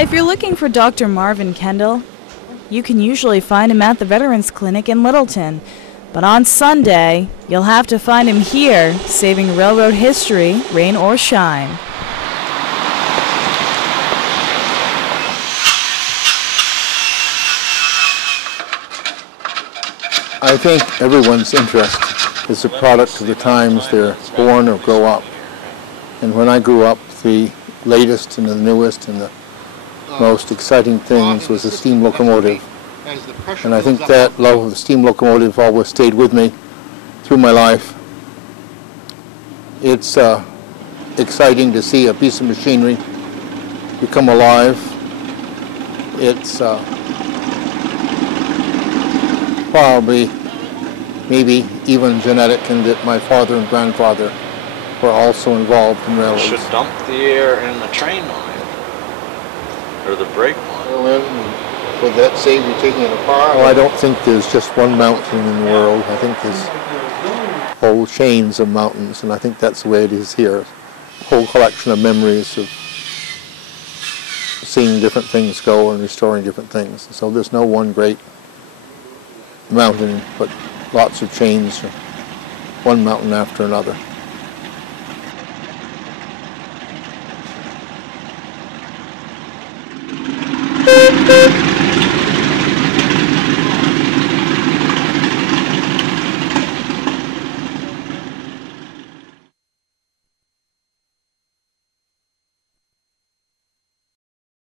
If you're looking for Dr. Marvin Kendall, you can usually find him at the Veterans Clinic in Littleton. But on Sunday, you'll have to find him here, saving railroad history, rain or shine. I think everyone's interest is a product of the times they're born or grow up. And when I grew up, the latest and the newest and the most exciting things was the steam locomotive. And I think that love of the steam locomotive always stayed with me through my life. It's exciting to see a piece of machinery become alive. It's probably, maybe even genetic, in that my father and grandfather were also involved in railroads. You should dump the air in the train line, or the brake line. Would that save you taking it apart? Well, I don't think there's just one mountain in the world. I think there's whole chains of mountains, and I think that's the way it is here. A whole collection of memories of seeing different things go and restoring different things. So there's no one great mountain, but lots of chains, one mountain after another.